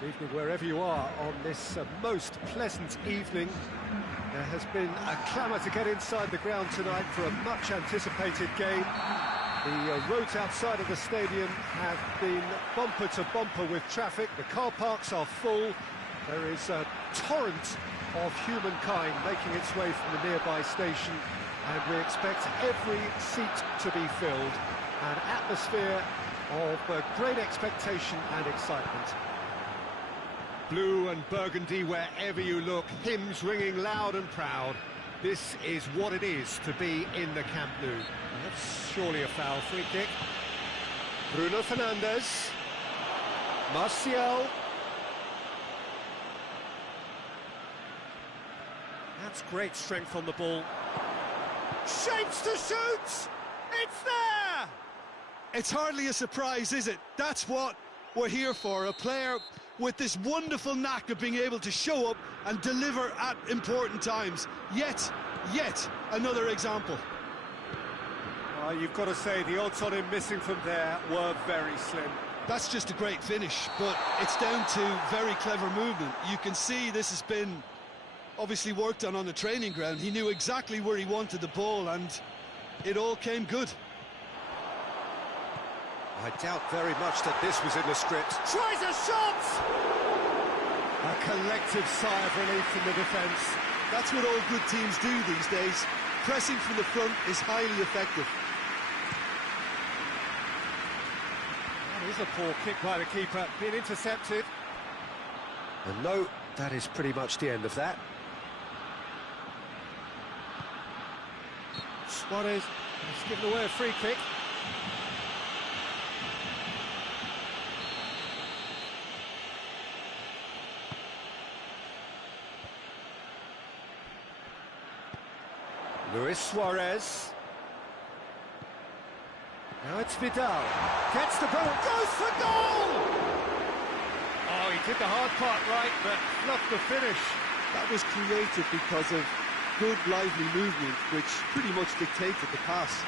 Good evening wherever you are on this most pleasant evening. There has been a clamour to get inside the ground tonight for a much anticipated game. The roads outside of the stadium have been bumper to bumper with traffic. The car parks are full. There is a torrent of humankind making its way from the nearby station, and we expect every seat to be filled. An atmosphere of great expectation and excitement. Blue and burgundy wherever you look, hymns ringing loud and proud. This is what it is to be in the Camp Nou. That's surely a foul. Free kick. Bruno Fernandes. Martial. That's great strength on the ball. Shapes to shoot! It's there! It's hardly a surprise, is it? That's what we're here for, a player with this wonderful knack of being able to show up and deliver at important times. Yet another example. You've got to say, the odds on him missing from there were very slim. That's just a great finish, but it's down to very clever movement. You can see this has been obviously worked on the training ground. He knew exactly where he wanted the ball, and it all came good. I doubt very much that this was in the script. Tries a shot! A collective sigh of relief from the defence. That's what all good teams do these days. Pressing from the front is highly effective. That is a poor kick by the keeper, being intercepted. And no, that is pretty much the end of that. Suarez has given away a free kick. Luis Suarez. Now it's Vidal. Gets the ball, goes for goal! Oh, he did the hard part right, but fluffed the finish. That was created because of good, lively movement, which pretty much dictated the pass.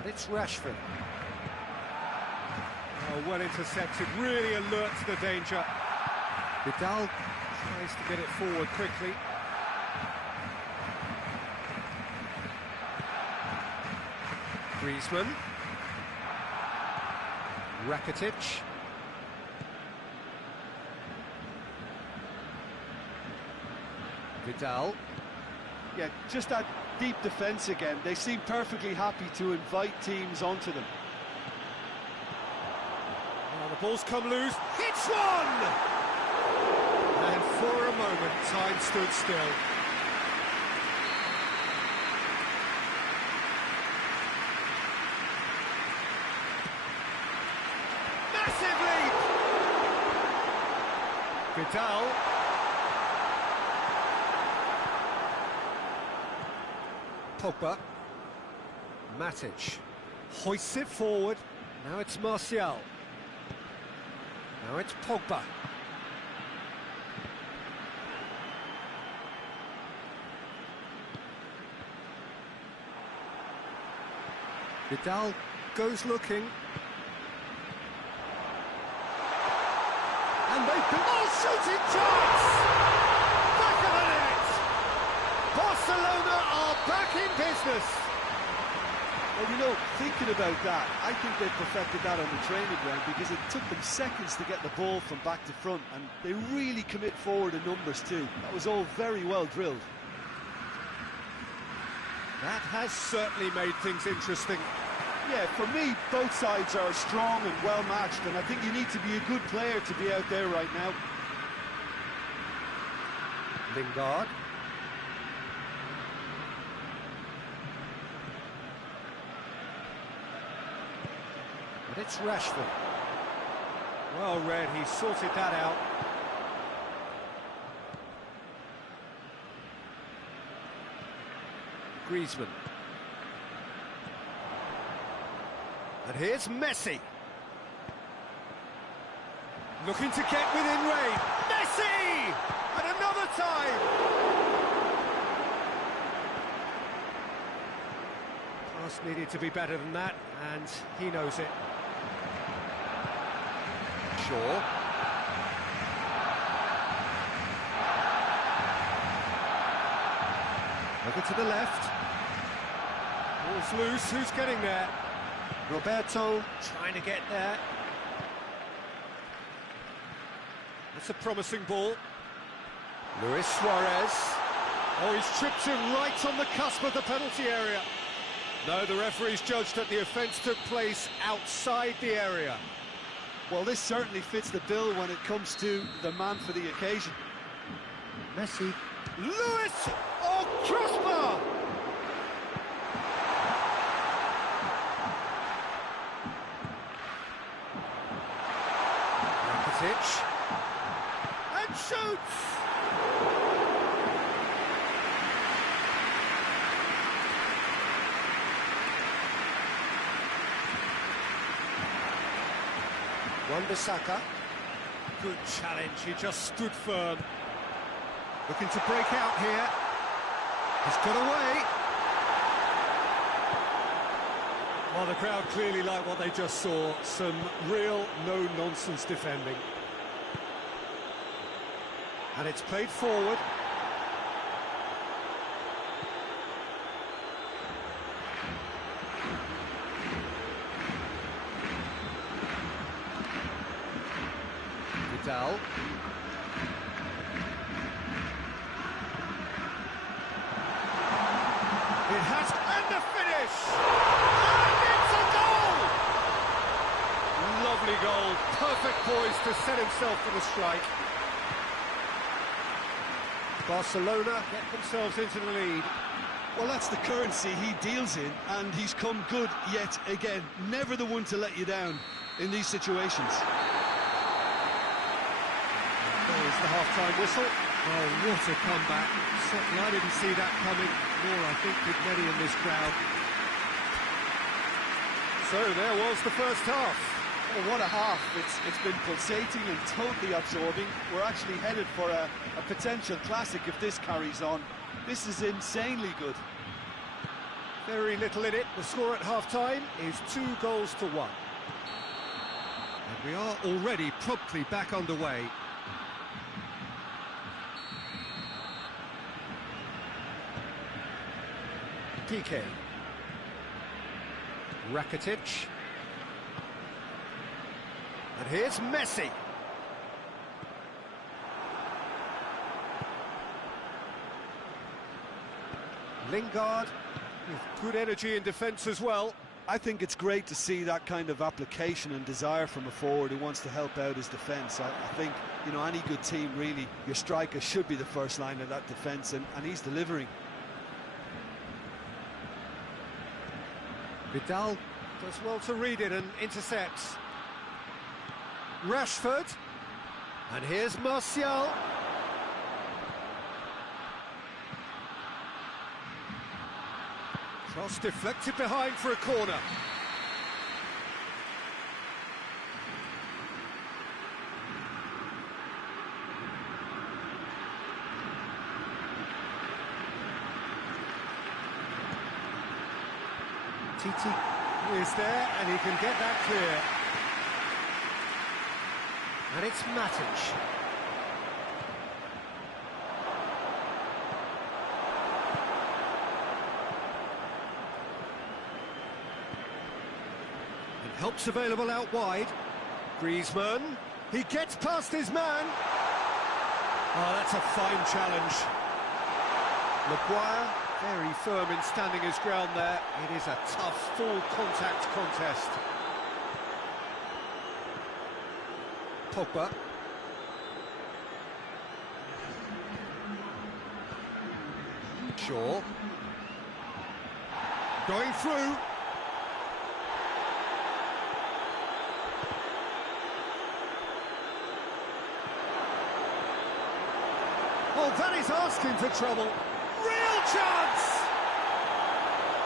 And it's Rashford. Oh, well intercepted, really alert to the danger. Vidal tries to get it forward quickly. Griezmann. Rakitic. Vidal. Yeah, just that deep defence again. They seem perfectly happy to invite teams onto them. Oh, the ball's come loose. Hits one! And for a moment, time stood still. Massive leap! Vidal. Pogba. Matic. Hoists it forward. Now it's Martial. Now it's Pogba. Vidal goes looking. And they've been... Oh, shooting chance! Back of the net! Barcelona are back in business! Well, you know, thinking about that, I think they perfected that on the training ground because it took them seconds to get the ball from back to front, and they really commit forward in numbers too. That was all very well drilled. That has certainly made things interesting. Yeah, for me, both sides are strong and well matched, and I think you need to be a good player to be out there right now. Lingard. But it's Rashford. Well read, he sorted that out. Griezmann. And here's Messi. Looking to get within range. Messi! And another time! Pass needed to be better than that, and he knows it. Shaw. Over to the left. Ball's loose, who's getting there? Roberto trying to get there. That's a promising ball. Luis Suarez. Oh, he's tripped him right on the cusp of the penalty area. No, the referee's judged that the offence took place outside the area. Well, this certainly fits the bill when it comes to the man for the occasion. Messi. Luis! Oh, crossbar! Rakitic. And shoots! Wan-Bissaka. Good challenge, he just stood firm. Looking to break out here. He's got away. Well, the crowd clearly like what they just saw. Some real no-nonsense defending. And it's played forward. Vidal. It has, and the finish! And it's a goal! Lovely goal, perfect poise to set himself for the strike. Barcelona get themselves into the lead. Well, that's the currency he deals in, and he's come good yet again. Never the one to let you down in these situations. There's the half-time whistle. Oh, what a comeback. Certainly I didn't see that coming, nor I think did many in this crowd. So there was the first half. Oh, what a half. It's been pulsating and totally absorbing. We're actually headed for a potential classic if this carries on. This is insanely good. Very little in it. The score at half-time is 2-1. And we are already promptly back underway. Piqué. Rakitic. And here's Messi. Lingard with good energy in defence as well. I think it's great to see that kind of application and desire from a forward who wants to help out his defence. I think, you know, any good team, really, your striker should be the first line of that defence, and he's delivering. Vidal does well to read it and intercepts. Rashford. And here's Martial. Cross deflected behind for a corner. Titi is there, and he can get that clear. And it's Matic. And help's available out wide. Griezmann. He gets past his man. Oh, that's a fine challenge. Maguire. Very firm in standing his ground there. It is a tough, full-contact contest. Pogba. Shaw. Going through. Oh, that is asking for trouble. Real chance!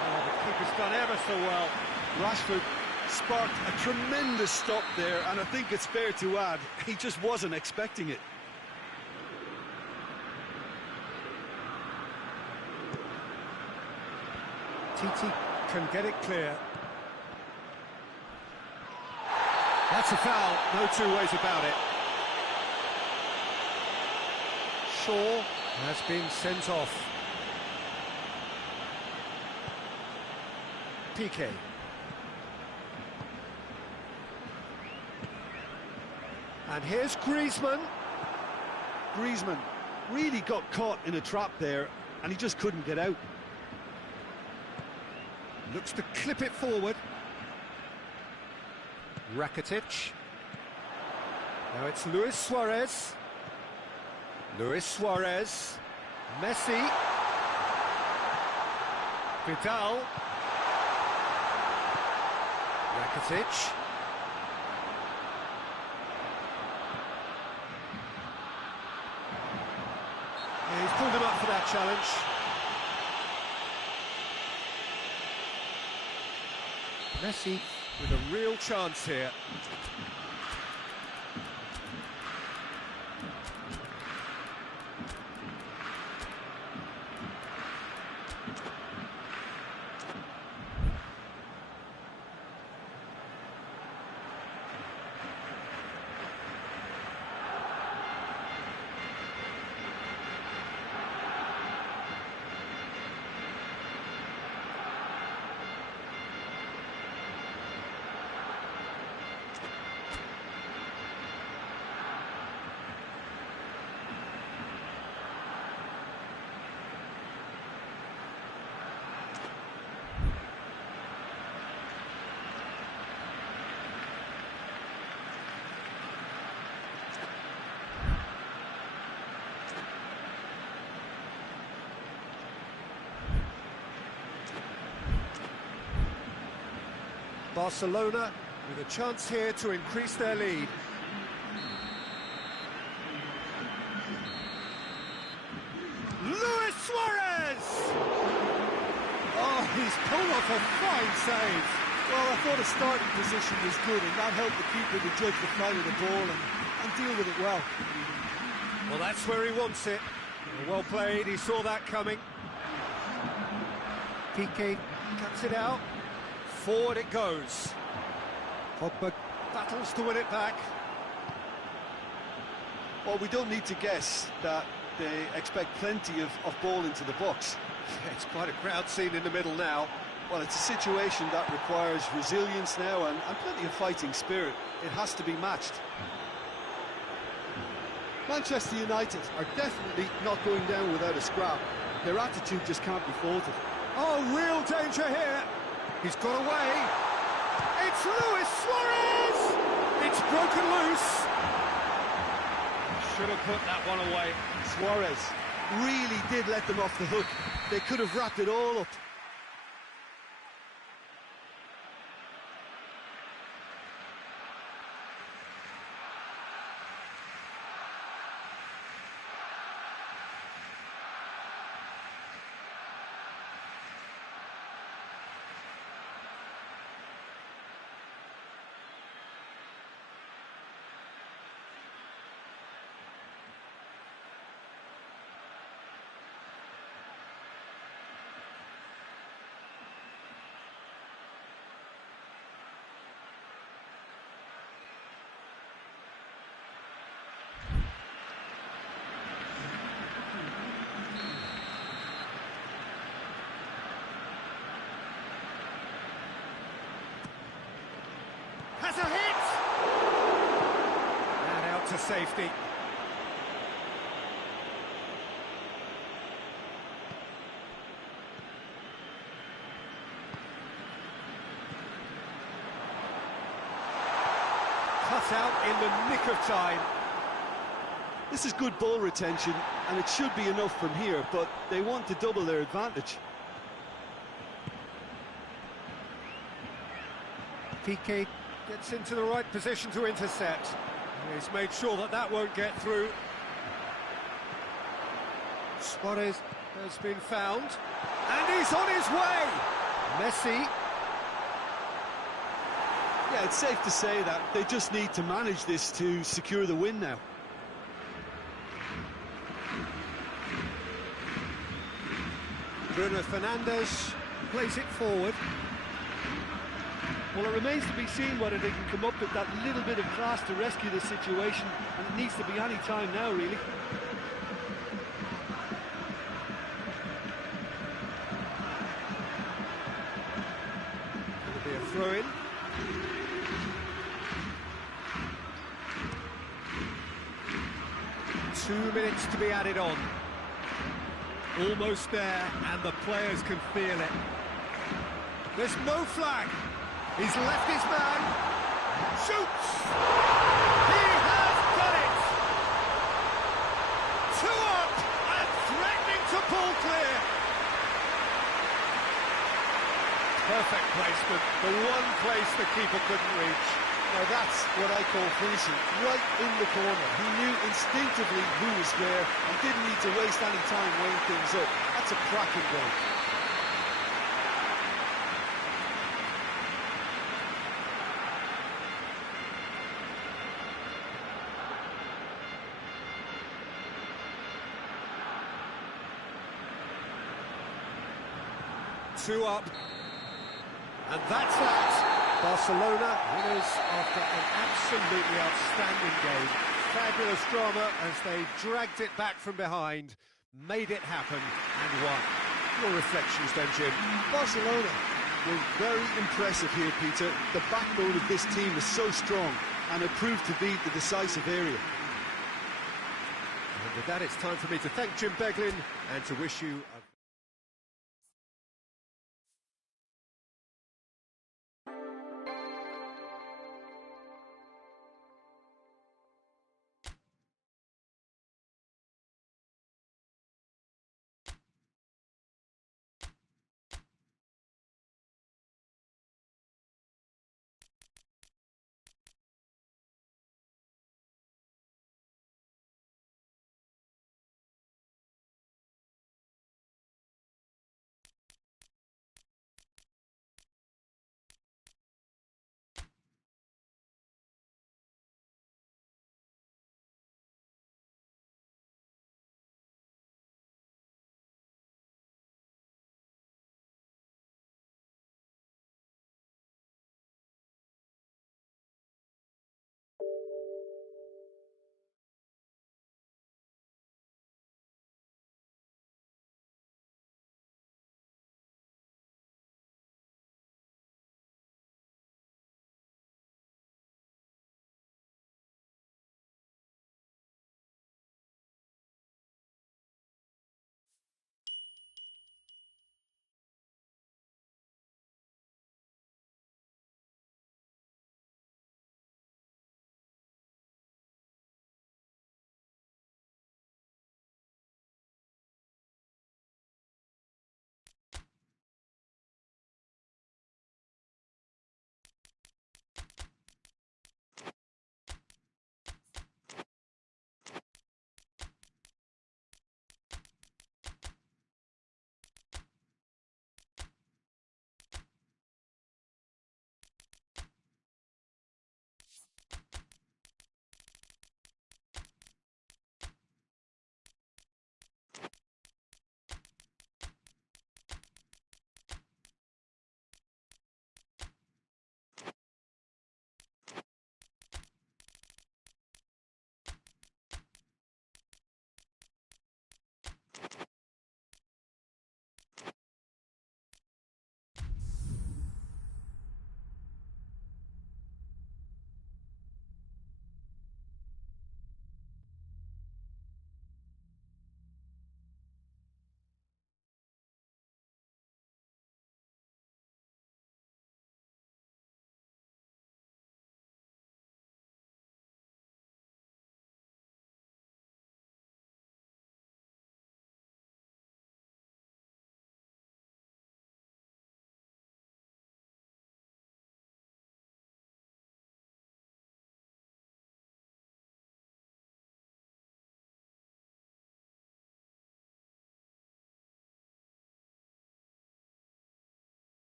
Oh, the keeper's done ever so well. Rashford sparked a tremendous stop there, and I think it's fair to add, he just wasn't expecting it. Titi can get it clear. That's a foul, no two ways about it. Shaw has been sent off. Piqué. And here's Griezmann. Griezmann really got caught in a trap there, and he just couldn't get out. Looks to clip it forward. Rakitic. Now it's Luis Suarez. Luis Suarez. Messi. Vidal. Rakitic. Yeah, he's pulled him up for that challenge. Messi with a real chance here. Barcelona with a chance here to increase their lead. Luis Suarez! Oh, he's pulled off a fine save. Well, I thought his starting position was good, and that helped the keeper to judge the flight of the ball and deal with it well. Well, that's where he wants it. Well played, he saw that coming. Piqué cuts it out. Forward it goes. Pogba battles to win it back. Well, we don't need to guess that they expect plenty of ball into the box. Yeah, it's quite a crowd scene in the middle now. Well, it's a situation that requires resilience now and plenty of fighting spirit. It has to be matched. Manchester United are definitely not going down without a scrap. Their attitude just can't be faulted. Oh, real danger here. He's got away. It's Luis Suarez! It's broken loose. Should have put that one away. Suarez really did let them off the hook. They could have wrapped it all up. Has a hit! And out to safety. Cut out in the nick of time. This is good ball retention, and it should be enough from here, but they want to double their advantage. Piqué gets into the right position to intercept. He's made sure that that won't get through. Suarez has been found, and he's on his way! Messi. Yeah, it's safe to say that they just need to manage this to secure the win now. Bruno Fernandes plays it forward. Well, it remains to be seen whether they can come up with that little bit of class to rescue the situation, and it needs to be any time now, really. It'll be a throw-in. Two minutes to be added on. Almost there, and the players can feel it. There's no flag. He's left his man. Shoots! He has done it! 2 up and threatening to pull clear. Perfect placement. The one place the keeper couldn't reach. Now that's what I call finishing, right in the corner. He knew instinctively who was where and didn't need to waste any time weighing things up. That's a cracking goal. Two up. And that's that. Barcelona winners after an absolutely outstanding game. Fabulous drama as they dragged it back from behind, made it happen and won. Your reflections then, Jim? Barcelona were very impressive here, Peter. The backbone of this team is so strong, and it proved to be the decisive area. And with that, it's time for me to thank Jim Beglin and to wish you a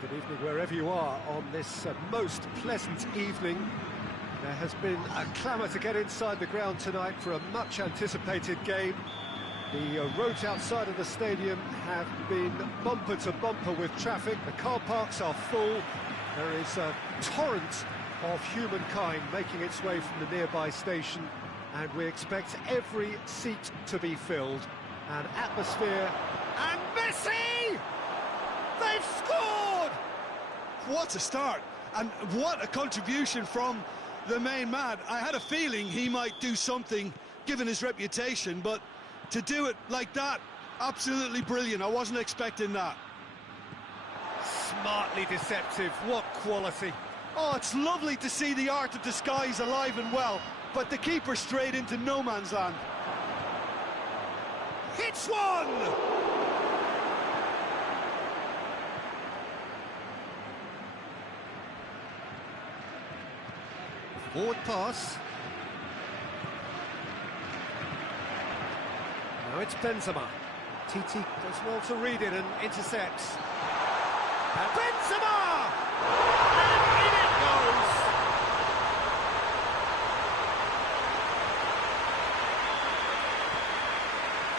Good evening wherever you are on this most pleasant evening. There has been a clamour to get inside the ground tonight for a much-anticipated game. The roads outside of the stadium have been bumper to bumper with traffic. The car parks are full. There is a torrent of humankind making its way from the nearby station, and we expect every seat to be filled. An atmosphere, and Messi! They've scored! What a start, and what a contribution from the main man. I had a feeling he might do something, given his reputation, but to do it like that, absolutely brilliant. I wasn't expecting that. Smartly deceptive, what quality. Oh, it's lovely to see the art of disguise alive and well, but the keeper straight into no man's land. Hits one! Forward pass. Now it's Benzema. Titi does well to read it and intercepts. And Benzema! And in it goes!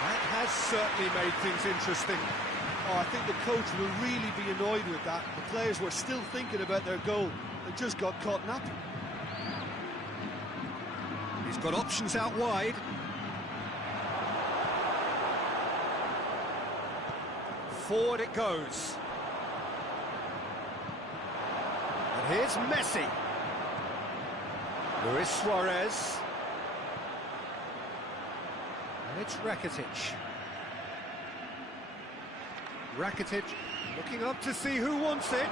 That has certainly made things interesting. Oh, I think the coach will really be annoyed with that. The players were still thinking about their goal. They just got caught napping. He's got options out wide. Forward it goes. And here's Messi. Luis Suarez. And it's Rakitic. Rakitic looking up to see who wants it.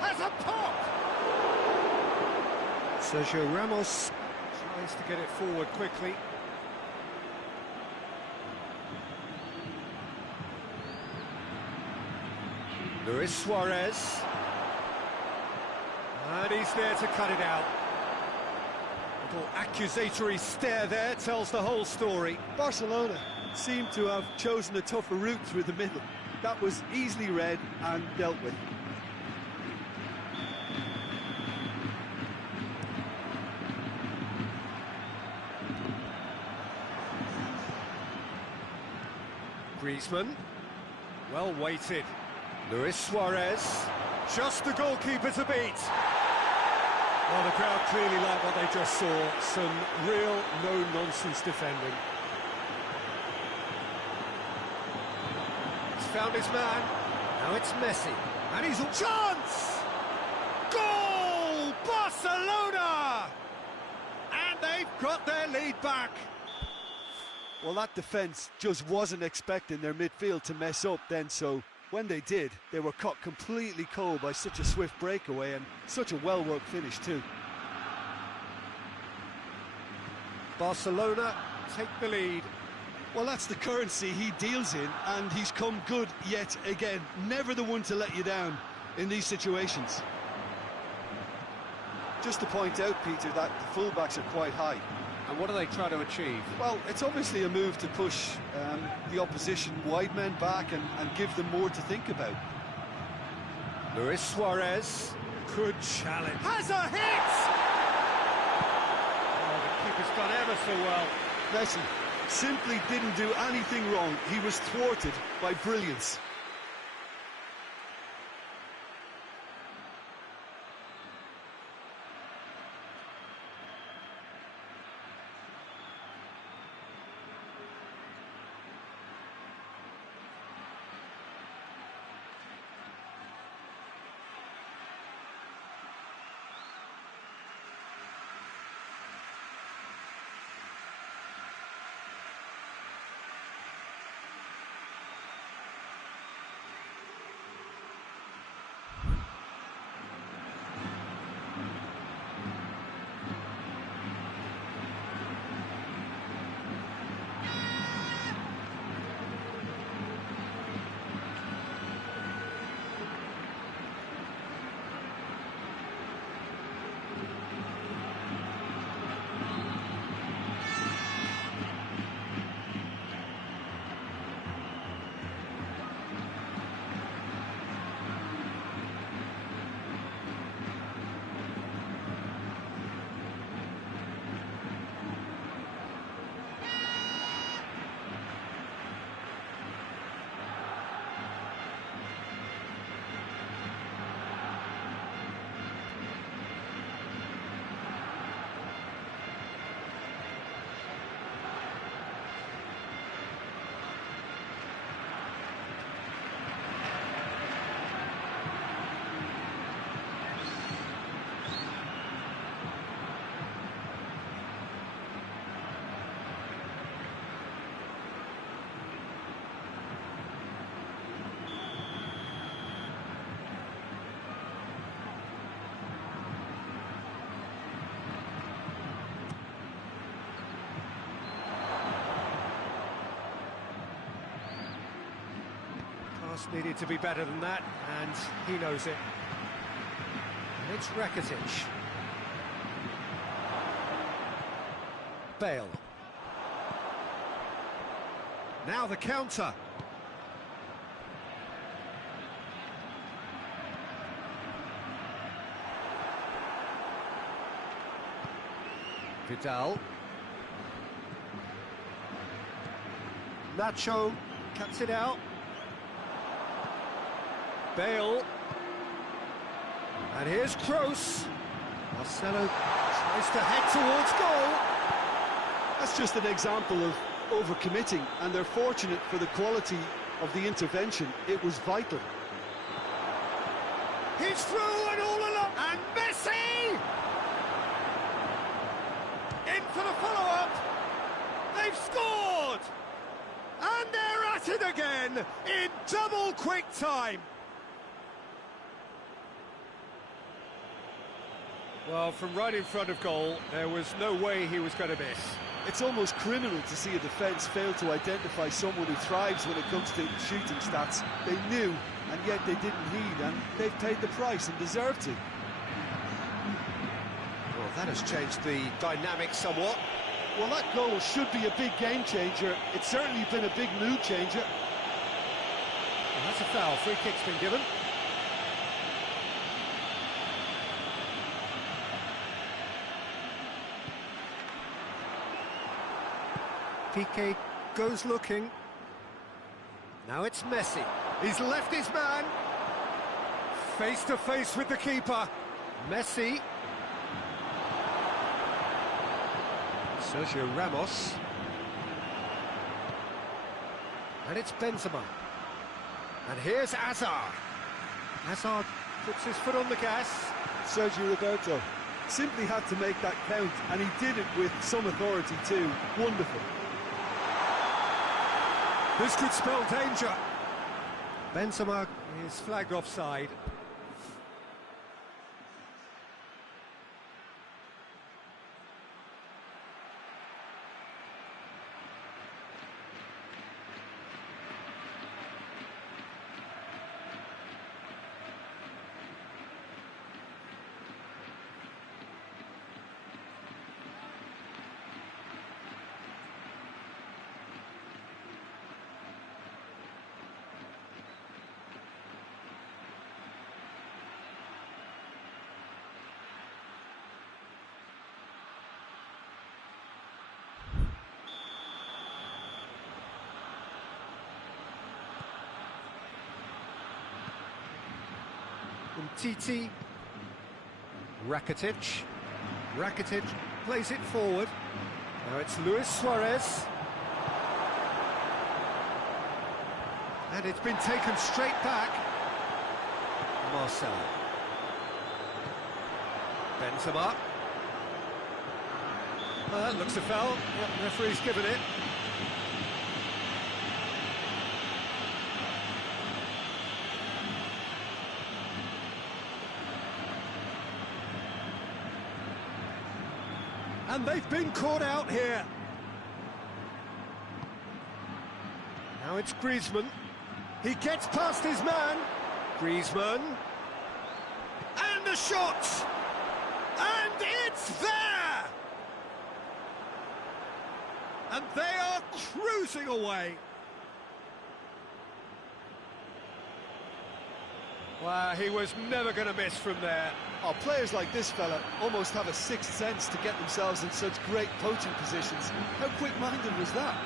Has a pop! Sergio Ramos tries to get it forward quickly. Luis Suarez. And he's there to cut it out. Little accusatory stare there tells the whole story. Barcelona seemed to have chosen a tougher route through the middle. That was easily read and dealt with. Griezmann, well weighted. Luis Suarez, just the goalkeeper to beat. Well, the crowd clearly like what they just saw. Some real no-nonsense defending. He's found his man. Now it's Messi. And he's a chance! Goal! Barcelona! And they've got their lead back. Well, that defence just wasn't expecting their midfield to mess up then, so when they did, they were caught completely cold by such a swift breakaway and such a well-worked finish too. Barcelona take the lead. Well, that's the currency he deals in, and he's come good yet again. Never the one to let you down in these situations. Just to point out, Peter, that the fullbacks are quite high. And what do they try to achieve? Well, it's obviously a move to push the opposition wide men back and give them more to think about. Luis Suarez could challenge. Has a hit! Oh, the keeper's done ever so well. Messi simply didn't do anything wrong. He was thwarted by brilliance. Just needed to be better than that, and he knows it. And it's Rakitic. Bale. Now the counter. Vidal. Nacho cuts it out. Bale. And here's Kroos. Marcelo tries to head towards goal. That's just an example of overcommitting, and they're fortunate for the quality of the intervention. It was vital. He's through and all along. And Messi! In for the follow-up. They've scored! And they're at it again in double quick time. Well, from right in front of goal, there was no way he was going to miss. It's almost criminal to see a defence fail to identify someone who thrives when it comes to shooting stats. They knew, and yet they didn't heed, and they've paid the price and deserve to. Well, that has changed the dynamic somewhat. Well, that goal should be a big game changer. It's certainly been a big mood changer. Well, that's a foul. Free kick's been given. Piqué goes looking. Now it's Messi. He's left his man. Face to face with the keeper. Messi. Sergio Ramos. And it's Benzema. And here's Hazard. Hazard puts his foot on the gas. Sergio Roberto simply had to make that count, and he did it with some authority too. Wonderful. This could spell danger. Benzema is flagged offside. Titi. Rakitic. Rakitic plays it forward. Now it's Luis Suarez. And it's been taken straight back. Marcelo. Benzema. That looks a foul. Yep, referee's given it. And they've been caught out here. Now it's Griezmann. He gets past his man. Griezmann. And the shot! And it's there! And they are cruising away. Well, he was never going to miss from there. Oh, players like this fella almost have a sixth sense to get themselves in such great poaching positions. How quick-minded was that?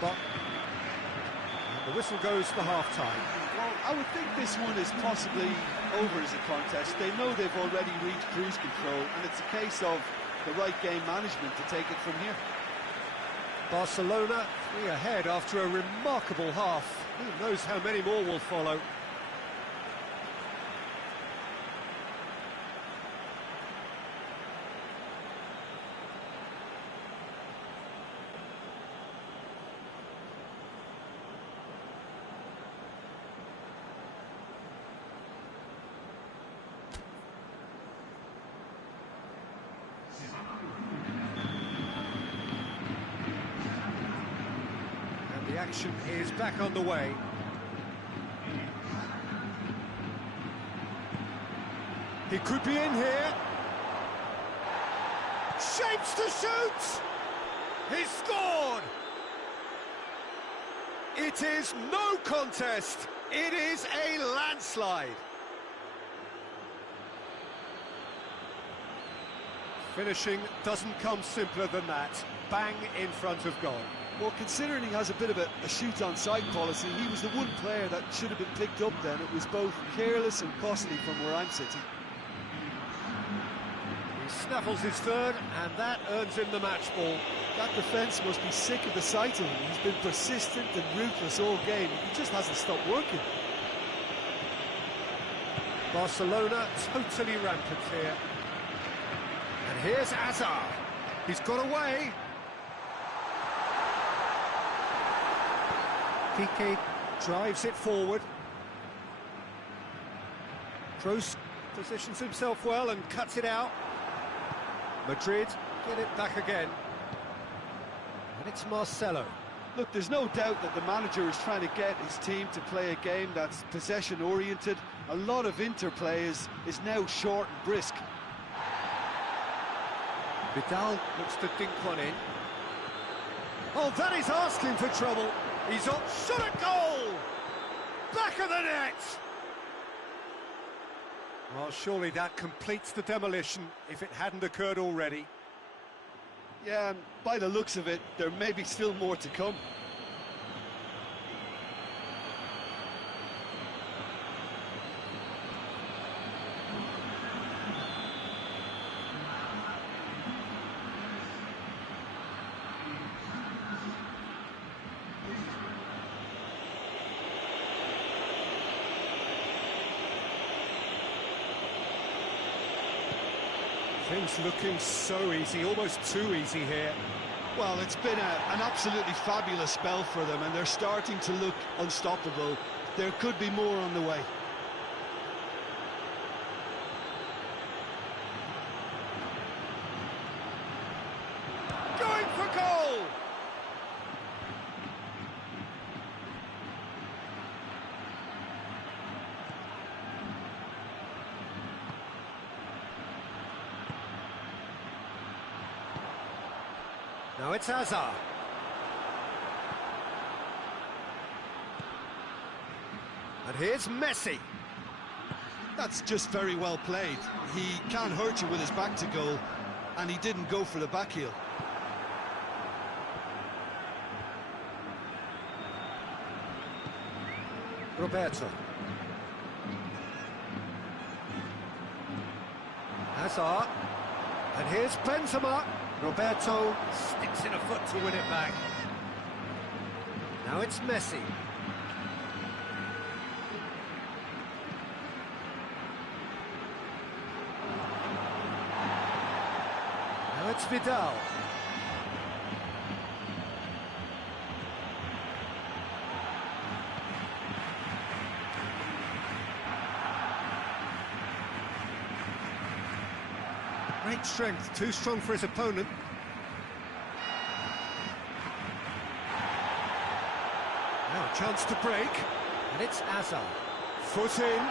But the whistle goes for half-time. Well, I would think this one is possibly over as a contest. They know they've already reached cruise control, and it's a case of the right game management to take it from here. Barcelona 3 ahead after a remarkable half. Who knows how many more will follow. The action is back on the way. He could be in here. Shapes to shoot! He's scored! It is no contest. It is a landslide. Finishing doesn't come simpler than that. Bang in front of goal. Well, considering he has a bit of a shoot-on-sight policy, he was the one player that should have been picked up then. It was both careless and costly from where I'm sitting. He snaffles his third, and that earns him the match ball. That defence must be sick of the sight of him. He's been persistent and ruthless all game. He just hasn't stopped working. Barcelona totally rampant here. And here's Hazard. He's got away. Piqué drives it forward. Kroos positions himself well and cuts it out. Madrid get it back again. And it's Marcelo. Look, there's no doubt that the manager is trying to get his team to play a game that's possession-oriented. A lot of interplay is now short and brisk. Vidal looks to dink one in. Oh, that is asking for trouble. He's on, shot at goal! Back of the net! Well, surely that completes the demolition, if it hadn't occurred already. Yeah, and by the looks of it, there may be still more to come. Things looking so easy, almost too easy here. Well, it's been an absolutely fabulous spell for them, and they're starting to look unstoppable. There could be more on the way. Going for goal! Now it's Hazard. And here's Messi. That's just very well played. He can't hurt you with his back to goal, and he didn't go for the back heel. Roberto. Hazard. And here's Benzema. Roberto sticks in a foot to win it back. Now it's Messi. Now it's Vidal. Great strength, too strong for his opponent. Now a chance to break, and it's Hazard. Foot in.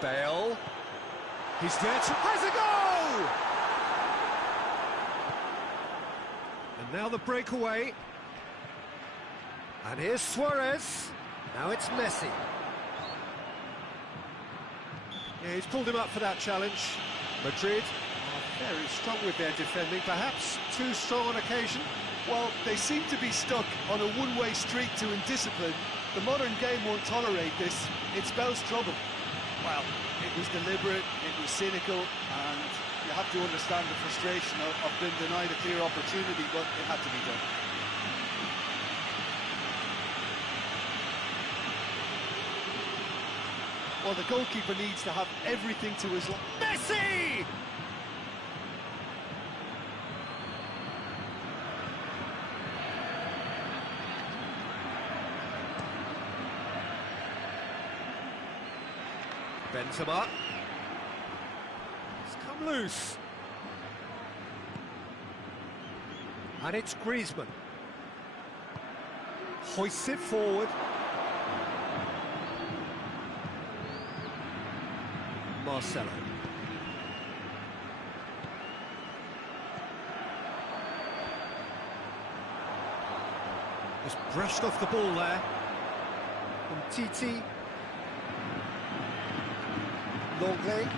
Bale. He's there to... has a goal! And now the breakaway. And here's Suarez. Now it's Messi. Yeah, he's pulled him up for that challenge. Madrid are very strong with their defending, perhaps too strong on occasion. Well, they seem to be stuck on a one-way street to indiscipline. The modern game won't tolerate this. It spells trouble. Well, it was deliberate, it was cynical, and you have to understand the frustration of being denied a clear opportunity, but it had to be done. Well, the goalkeeper needs to have everything to his... Messi! Benzema. He's come loose. And it's Griezmann. Hoists it forward. Marcelo. Just brushed off the ball there. From Titi. Longley.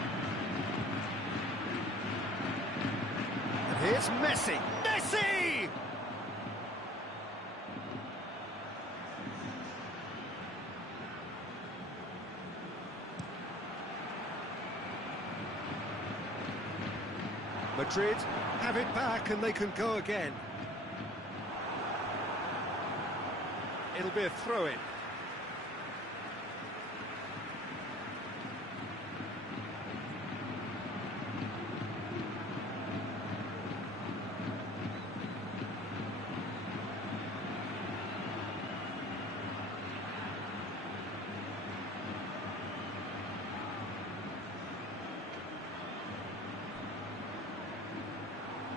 And here's Messi. Messi! Madrid have it back and they can go again. It'll be a throw-in.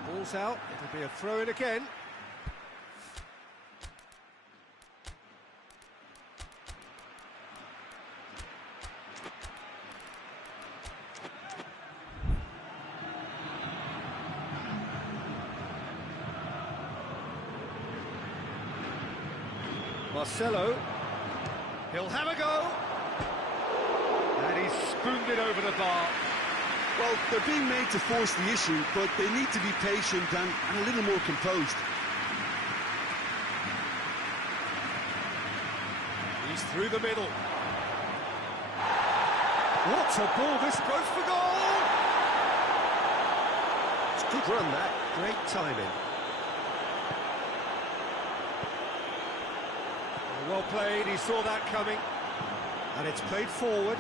Ball's out, it'll be a throw-in again. Marcelo, he'll have a go, and he's spooned it over the bar. Well, they're being made to force the issue, but they need to be patient and a little more composed. He's through the middle. What a ball, this goes for goal! It's a good run, that. Great timing. Well played, he saw that coming. And it's played forward.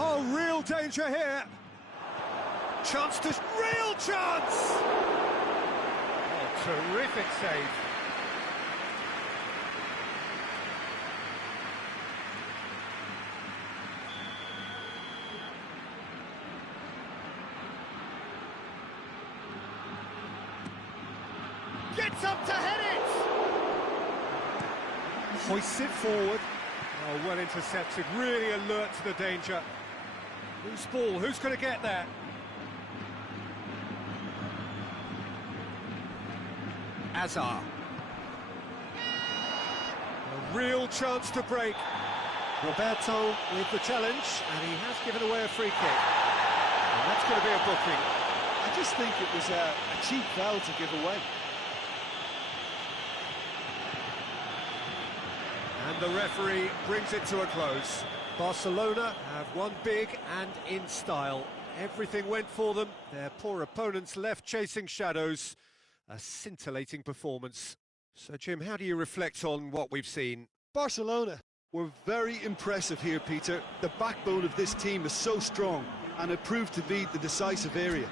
Oh, real danger here. Chance to... real chance! Oh, terrific save. Gets up to head it! Hoists it forward. Oh, well intercepted, really alert to the danger. Whose ball? Who's going to get there? Azar. A real chance to break. Roberto with the challenge, and he has given away a free kick. And that's going to be a booking. I just think it was a cheap foul to give away. And the referee brings it to a close. Barcelona have won big and in style. Everything went for them. Their poor opponents left chasing shadows. A scintillating performance. So, Jim, how do you reflect on what we've seen? Barcelona were very impressive here, Peter. The backbone of this team is so strong, and it proved to be the decisive area.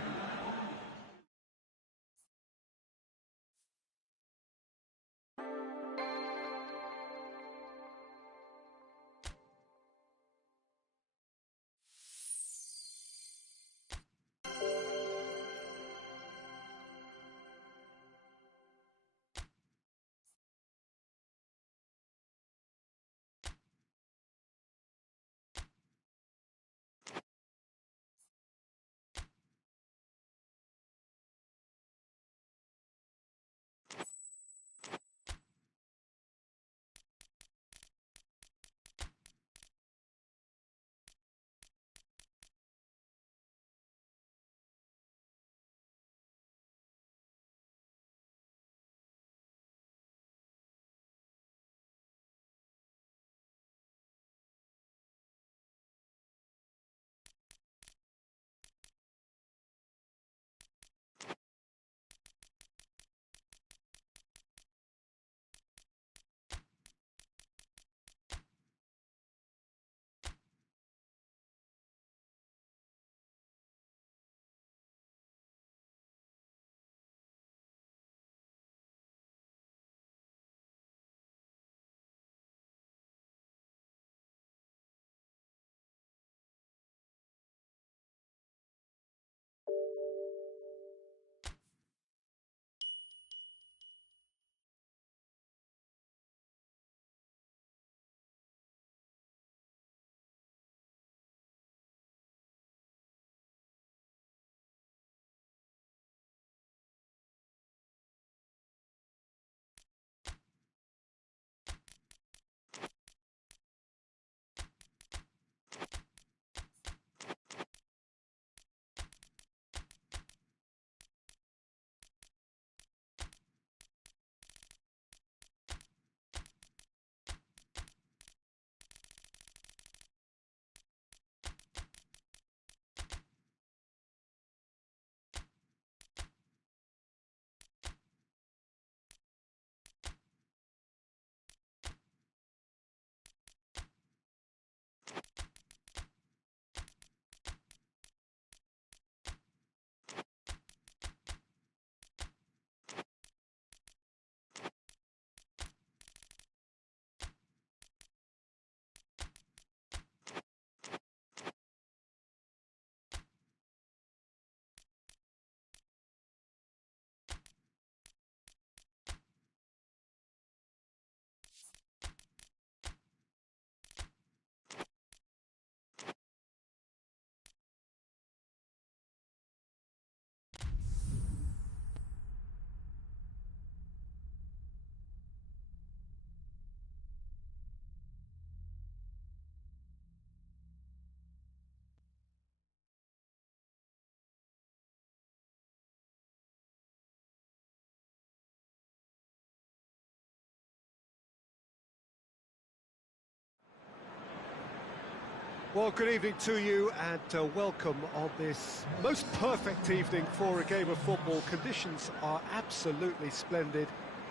Well, good evening to you and welcome on this most perfect evening for a game of football. Conditions are absolutely splendid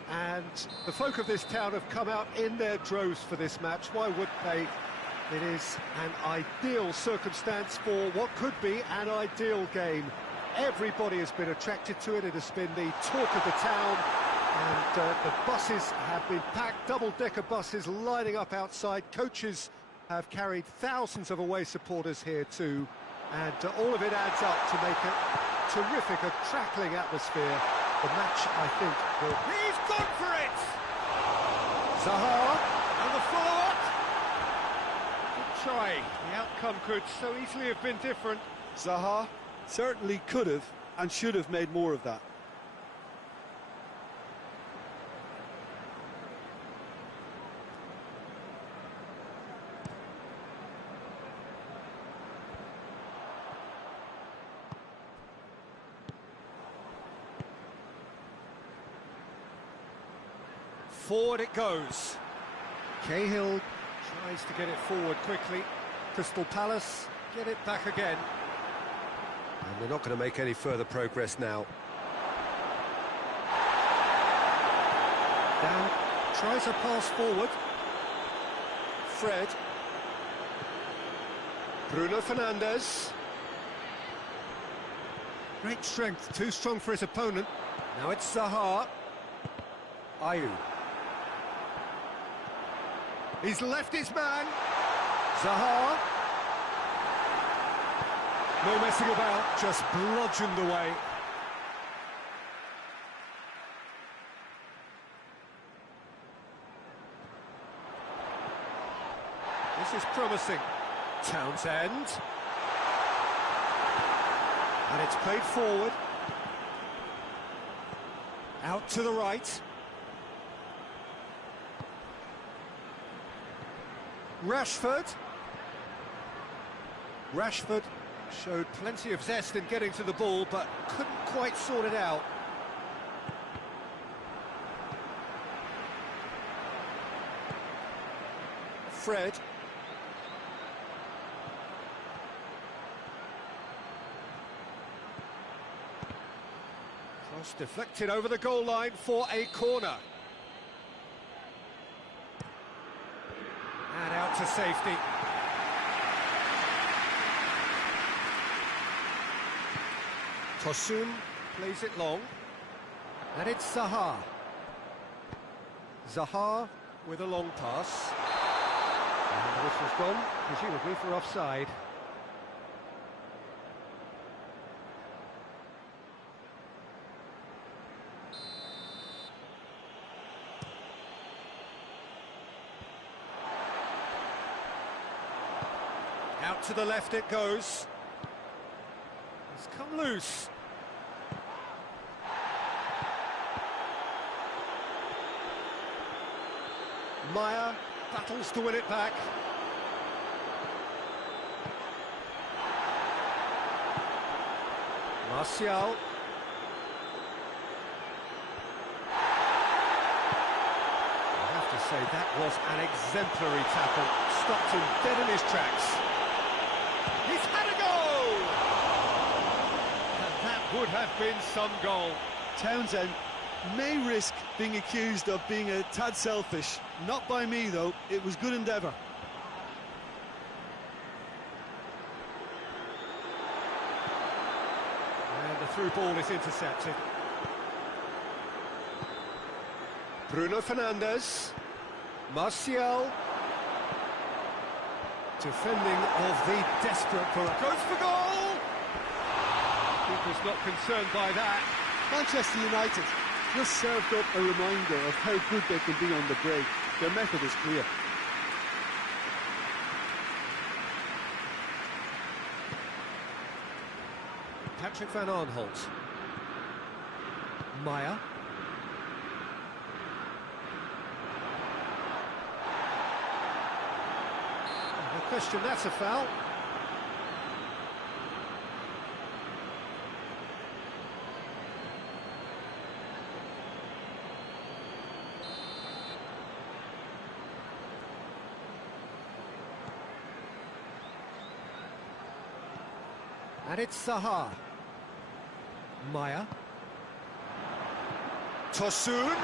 and the folk of this town have come out in their droves for this match. Why would they? It is an ideal circumstance for what could be an ideal game. Everybody has been attracted to it. It has been the talk of the town and the buses have been packed, double-decker buses lining up outside. Coaches have carried thousands of away supporters here too, and all of it adds up to make a terrific, crackling atmosphere. The match, I think, will... He's gone for it! Zaha, And the follow-up! Good try. The outcome could so easily have been different. Zaha certainly could have and should have made more of that. forward it goes. Cahill tries to get it forward quickly. Crystal Palace get it back again. And they're not going to make any further progress now. Down, tries a pass forward. Fred. Bruno Fernandes. Great strength, too strong for his opponent. Now it's Zaha. Ayew. He's left his man. Zaha. No messing about, just bludgeoned away. This is promising. Townsend. And it's played forward. Out to the right. Rashford. Rashford showed plenty of zest in getting to the ball, but couldn't quite sort it out. Fred. Cross deflected over the goal line for a corner. And out to safety. Tosun plays it long. And it's Zaha. Zaha with a long pass. And the whistle's gone, presumably for offside. Out to the left it goes. It's come loose. Maya battles to win it back. Martial. I have to say that was an exemplary tackle. Stopped him dead in his tracks. He's had a goal! And that would have been some goal. Townsend may risk being accused of being a tad selfish. Not by me, though. It was good endeavour. And the through ball is intercepted. Bruno Fernandes. Martial. Defending of the desperate Barak. Goes for goal! Keeper's not concerned by that. Manchester United just served up a reminder of how good they can be on the break. Their method is clear. Patrick Van Aanholt. Maya. No question, that's a foul. And it's Zaha. Maya. Tosun.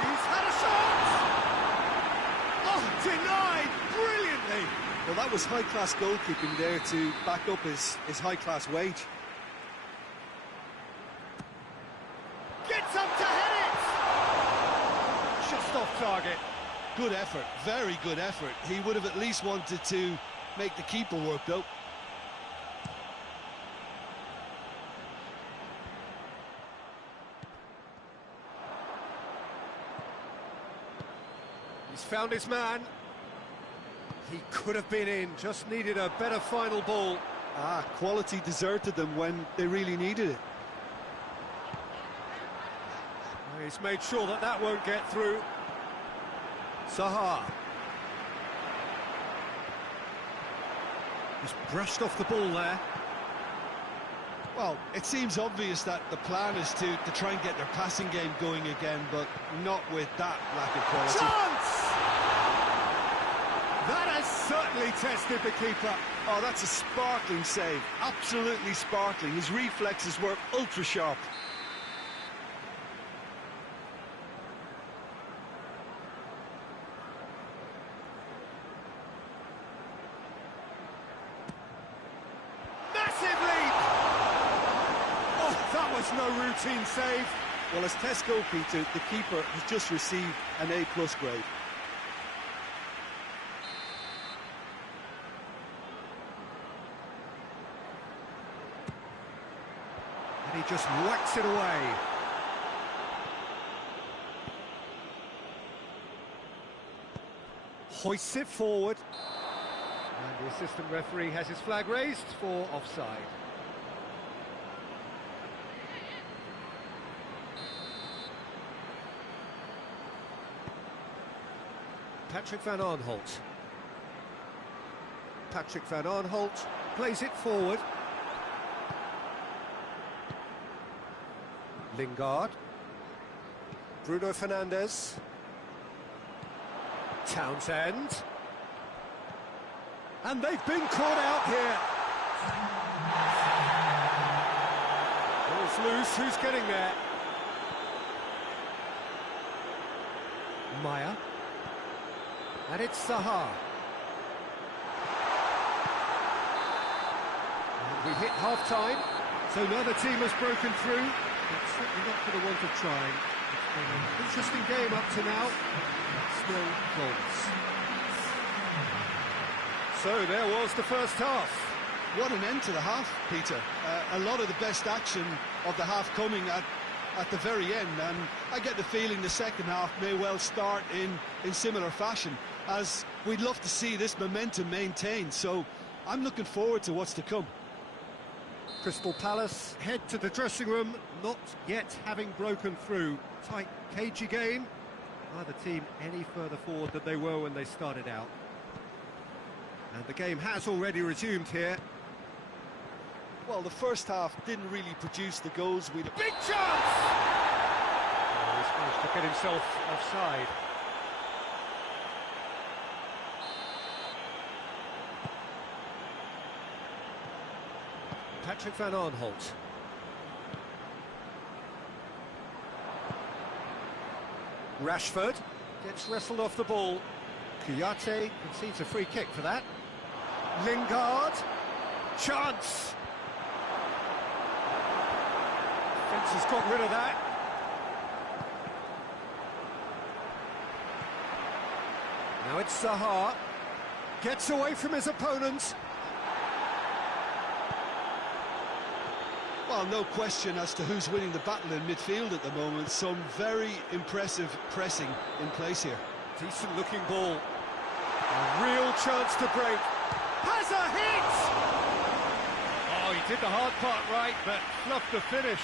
He's had a shot! Oh, denied brilliantly! Well, that was high-class goalkeeping there to back up his high-class wage. Gets up to head it! Just off target. Good effort, very good effort. He would have at least wanted to make the keeper work, though. He's found his man. He could have been in, just needed a better final ball. Quality deserted them when they really needed it. He's made sure that that won't get through. Zaha. He's brushed off the ball there. Well, it seems obvious that the plan is to try and get their passing game going again, but not with that lack of quality. Chance! That has certainly tested the keeper. Oh, that's a sparkling save. Absolutely sparkling. His reflexes were ultra sharp. Massive leap! Oh, that was no routine save. Well, as test goalkeeper, the keeper has just received an A+ grade. And he just whacks it away. Hoists it forward. And the assistant referee has his flag raised for offside. Patrick van Aanholt. Patrick van Aanholt plays it forward. Lingard. Bruno Fernandes. Townsend. And they've been caught out here. Ball's loose, who's getting there? Maya. And it's Zaha. And we hit half-time, so neither team has broken through. It's certainly not for the want of trying. It's been an interesting game up to now. Still goals. So there was the first half. What an end to the half, Peter. A lot of the best action of the half coming at the very end, and I get the feeling the second half may well start in similar fashion, as we'd love to see this momentum maintained, so I'm looking forward to what's to come. Crystal Palace head to the dressing room, not yet having broken through. Tight, cagey game. Neither team any further forward than they were when they started out. And the game has already resumed here. Well, the first half didn't really produce the goals we... Big chance! Oh, he's managed to get himself offside. Patrick van Aanholt. Rashford gets wrestled off the ball. Kouyaté concedes a free kick for that. Lingard. Chance! Fence has got rid of that. Now it's Zaha. Gets away from his opponent. Well, no question as to who's winning the battle in midfield at the moment. Some very impressive pressing in place here. Decent looking ball. A real chance to break. Has a hit! Oh, he did the hard part right, but fluffed the finish.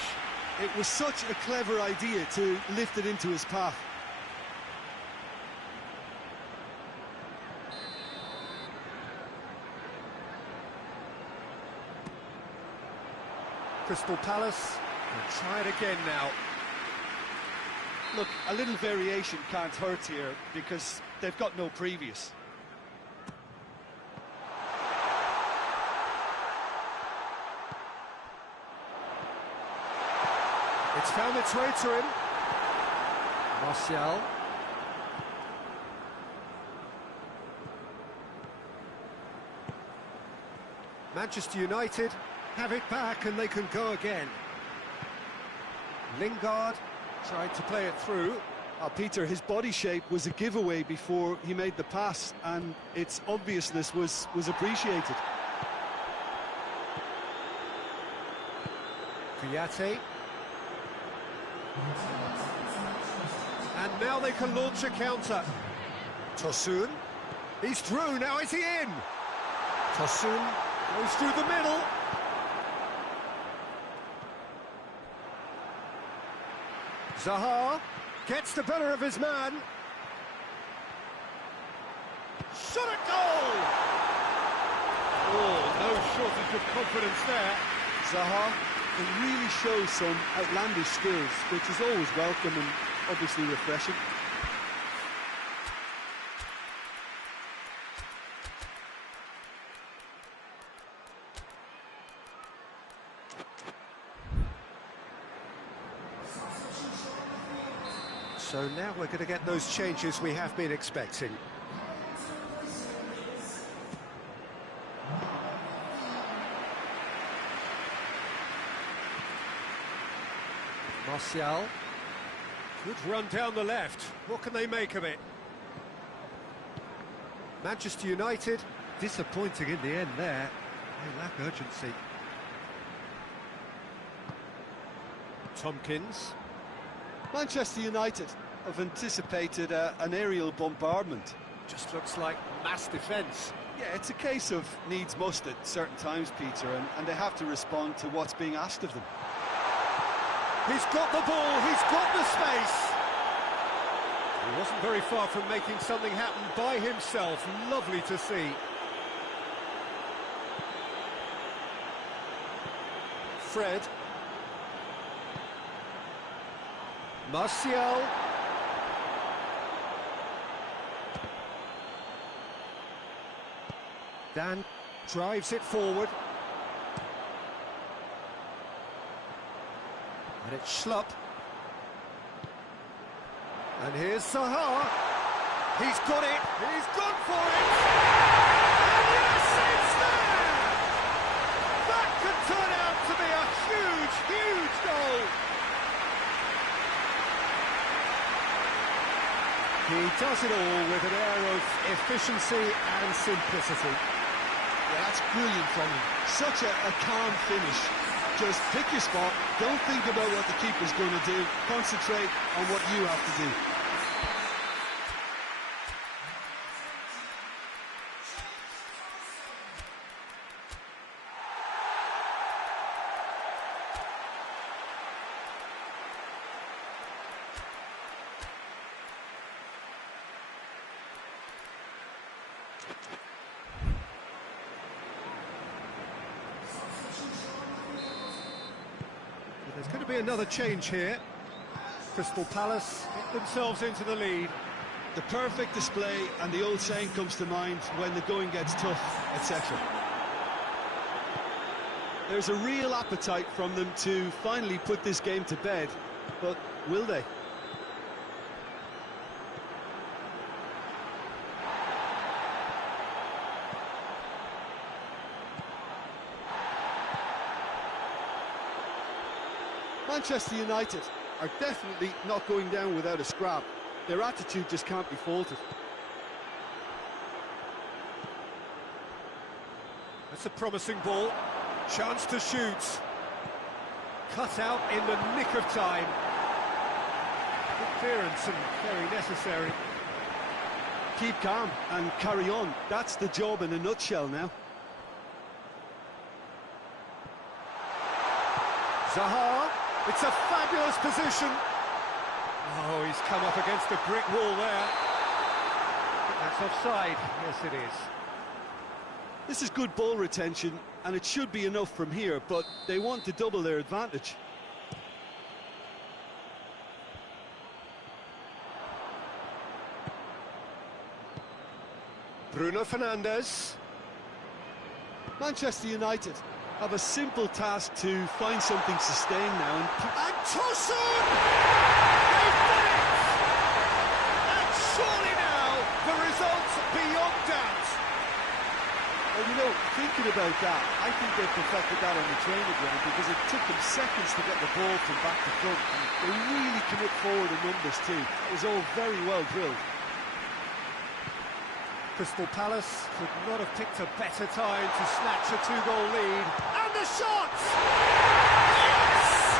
It was such a clever idea to lift it into his path. Crystal Palace will try it again now. Look, a little variation can't hurt here because they've got no previous. It's found its way to him. Martial. Manchester United have it back and they can go again. Lingard tried to play it through. Peter, his body shape was a giveaway before he made the pass, and its obviousness was appreciated. Kouyaté. And now they can launch a counter. Tosun. He's through, now is he in? Tosun goes through the middle. Zaha gets the better of his man. Shot at goal! Oh, no shortage of confidence there. Zaha can really show some outlandish skills, which is always welcome and obviously refreshing. So now we're going to get those changes we have been expecting. Martial. Good run down the left. What can they make of it? Manchester United, disappointing in the end there. They lack urgency. Tompkins. Manchester United have anticipated an aerial bombardment. Just looks like mass defence. Yeah, it's a case of needs must at certain times, Peter, and they have to respond to what's being asked of them. He's got the ball, he's got the space. He wasn't very far from making something happen by himself. Lovely to see. Fred. Martial. Dan drives it forward. And it's Schlupp. And here's Zaha. He's got it. He's gone for it. And yes, it's there! That could turn out to be a huge, huge goal. He does it all with an air of efficiency and simplicity. Yeah, that's brilliant from him. Such a calm finish. Just pick your spot, don't think about what the keeper's going to do, concentrate on what you have to do. There's going to be another change here. Crystal Palace get themselves into the lead. The perfect display, and the old saying comes to mind, when the going gets tough, etc. There's a real appetite from them to finally put this game to bed, but will they? Manchester United are definitely not going down without a scrap. Their attitude just can't be faulted. That's a promising ball. Chance to shoot. Cut out in the nick of time. Good clearance and very necessary. Keep calm and carry on. That's the job in a nutshell now. Zaha. It's a fabulous position. Oh, he's come up against a brick wall there. That's offside. Yes, it is. This is good ball retention, and it should be enough from here, but they want to double their advantage. Bruno Fernandes. Manchester United have a simple task to find something sustained now. And Tosun! They've done it! And surely now, the result's beyond doubt. Well, you know, thinking about that, I think they perfected that on the training ground because it took them seconds to get the ball from back to front. And they really commit forward in numbers too. It was all very well drilled. Crystal Palace could not have picked a better time to snatch a two-goal lead. And the shot! Yes!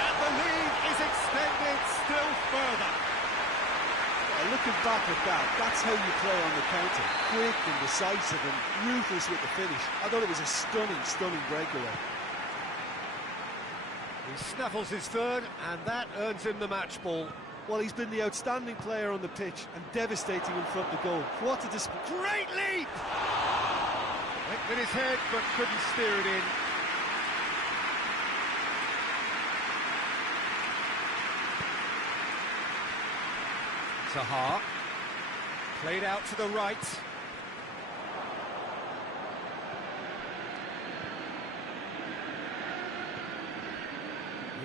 And the lead is extended still further. Well, looking back at that, that's how you play on the counter. Quick and decisive and ruthless with the finish. I thought it was a stunning, stunning breakaway. He snaffles his third, and that earns him the match ball. Well, he's been the outstanding player on the pitch and devastating in front of goal. What a display. Great leap! Went with his head, but couldn't steer it in. Zaha. Played out to the right.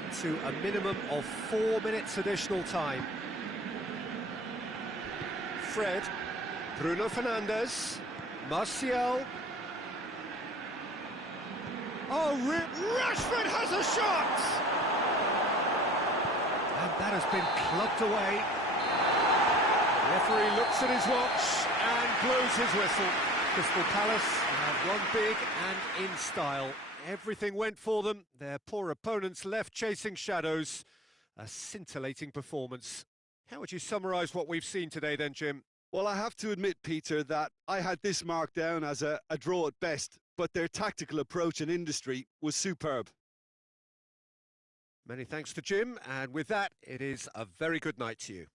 Into a minimum of 4 minutes additional time. Fred, Bruno Fernandes, Martial. Oh, Rashford has a shot! And that has been clubbed away. The referee looks at his watch and blows his whistle. Crystal Palace have won big and in style. Everything went for them. Their poor opponents left chasing shadows. A scintillating performance. How would you summarise what we've seen today then, Jim? Well, I have to admit, Peter, that I had this marked down as a draw at best, but their tactical approach and industry was superb. Many thanks to Jim, and with that, it is a very good night to you.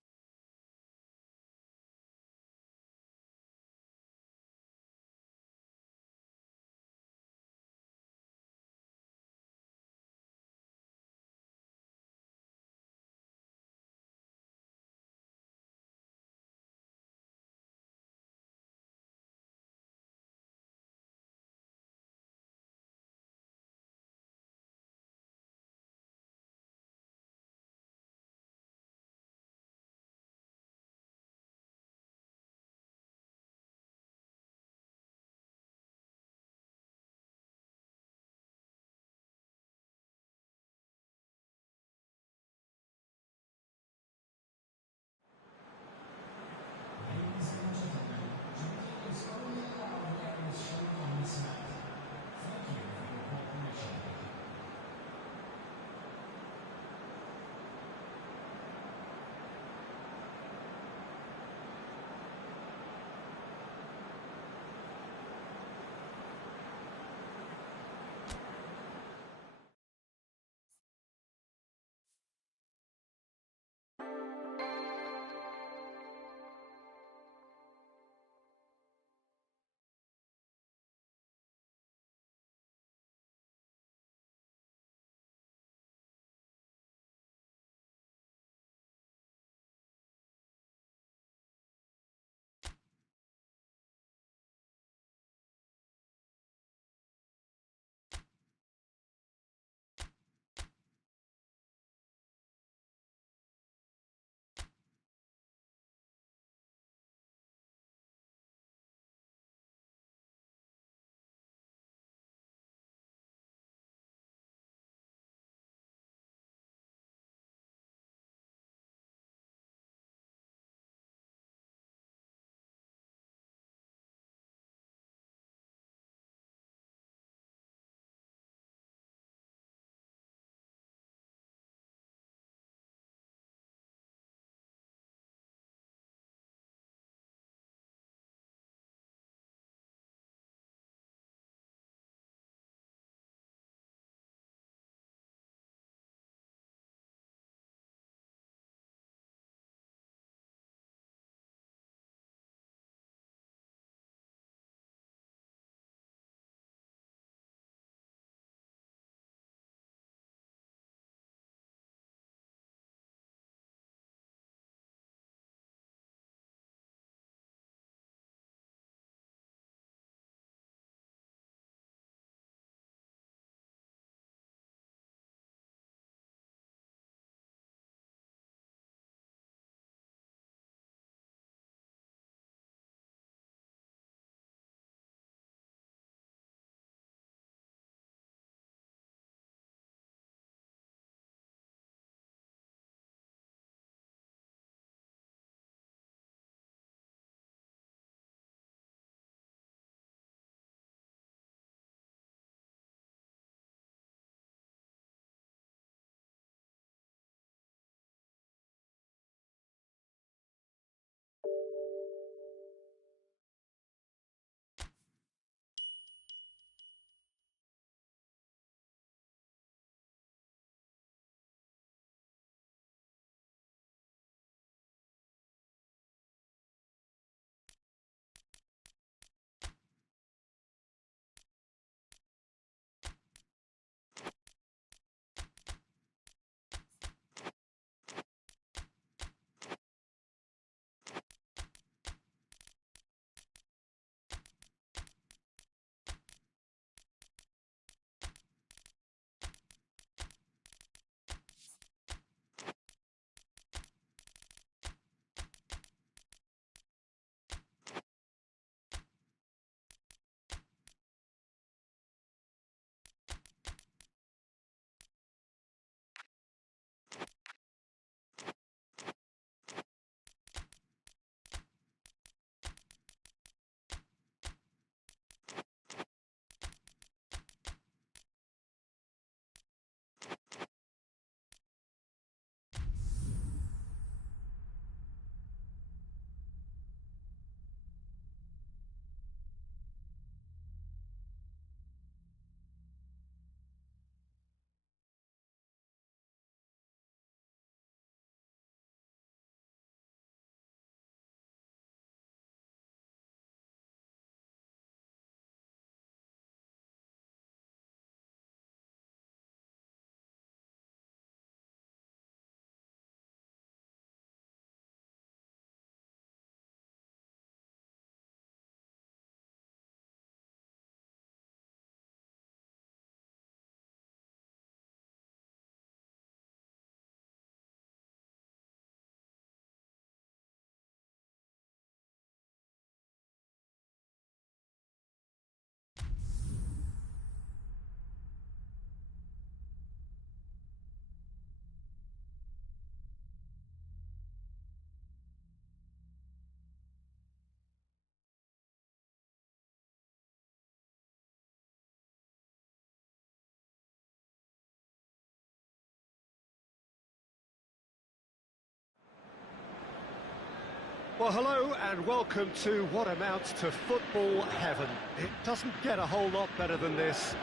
Well, hello and welcome to what amounts to football heaven. It doesn't get a whole lot better than this.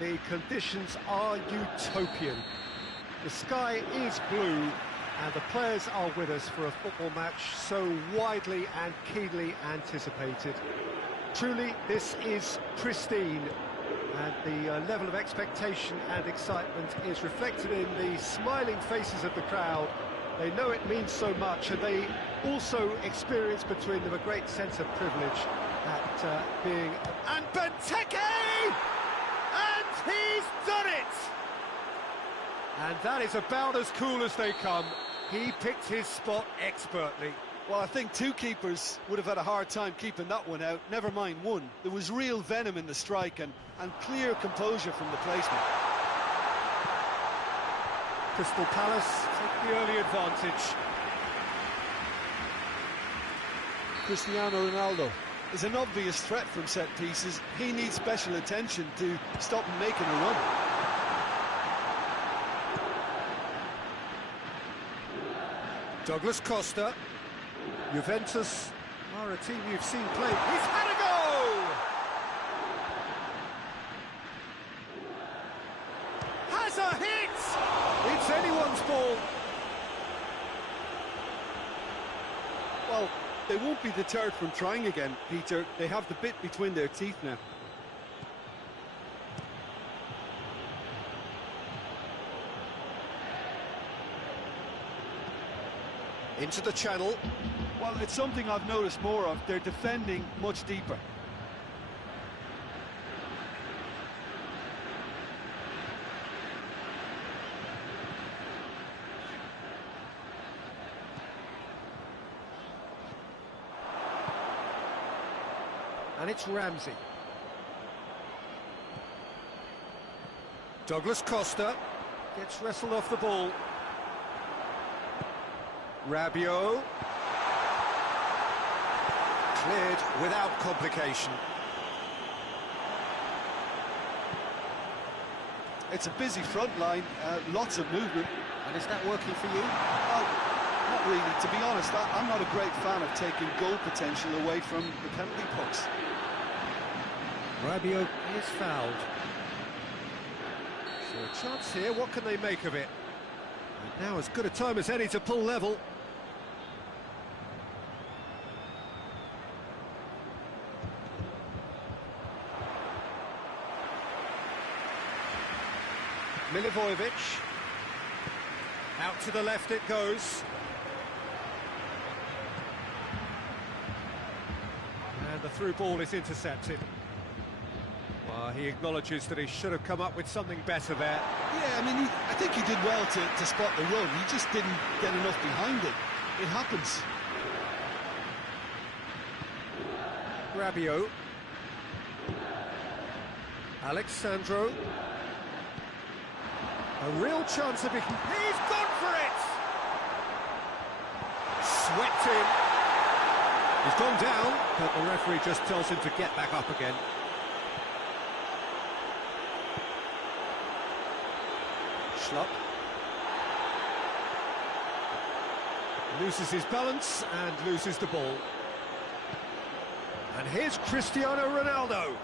The conditions are utopian. The sky is blue and the players are with us for a football match so widely and keenly anticipated. Truly, this is pristine, and the level of expectation and excitement is reflected in the smiling faces of the crowd. They know it means so much, and they also experience between them a great sense of privilege at being... And Benteke! And he's done it! And that is about as cool as they come. He picked his spot expertly. Well, I think two keepers would have had a hard time keeping that one out, never mind one. There was real venom in the strike and clear composure from the placement. Crystal Palace take the early advantage. Cristiano Ronaldo is an obvious threat from set pieces. He needs special attention to stop him making a run. Douglas Costa. Juventus are a team you've seen play. He's had a go! Has a hit! It's anyone's ball. Well, they won't be deterred from trying again, Peter. They have the bit between their teeth now. Into the channel. Well, it's something I've noticed more of. They're defending much deeper. And it's Ramsey. Douglas Costa gets wrestled off the ball. Rabiot. Cleared without complication. It's a busy front line, lots of movement. And is that working for you? Well, not really. To be honest, I'm not a great fan of taking goal potential away from the penalty box. Rabiot is fouled. So a chance here, what can they make of it? And now as good a time as any to pull level. Milivojevic. Out to the left it goes. And the through ball is intercepted. Well, he acknowledges that he should have come up with something better there. Yeah, I mean, I think he did well to spot the run. He just didn't get enough behind it. It happens. Rabiot. Alexandro. A real chance of... He's gone for it! Swept in. He's gone down, but the referee just tells him to get back up again. Schlupp. Loses his balance and loses the ball. And here's Cristiano Ronaldo.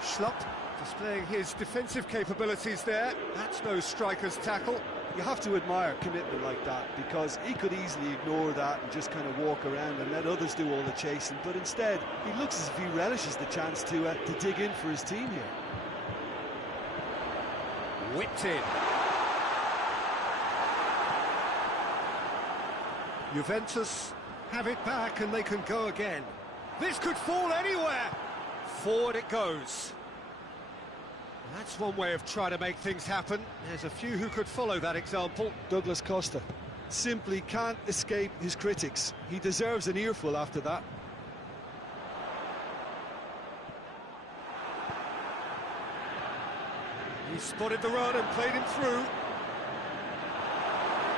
Schlupp displaying his defensive capabilities there. That's no striker's tackle. You have to admire commitment like that, because he could easily ignore that and just kind of walk around and let others do all the chasing, but instead he looks as if he relishes the chance to dig in for his team here. Whipped in. Juventus have it back and they can go again. This could fall anywhere. Forward it goes. That's one way of trying to make things happen. There's a few who could follow that example. Douglas Costa simply can't escape his critics. He deserves an earful after that. He spotted the run and played him through.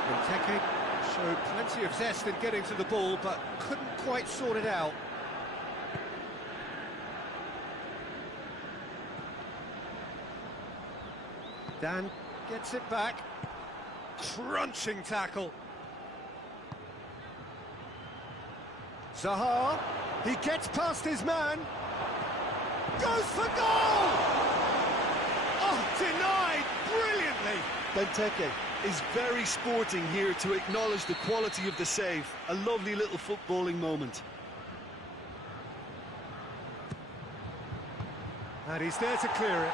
Benteke showed plenty of zest in getting to the ball, but couldn't quite sort it out. Dan gets it back. Crunching tackle. Zaha, he gets past his man, goes for goal! Oh, denied brilliantly! Benteke is very sporting here to acknowledge the quality of the save. A lovely little footballing moment. And he's there to clear it.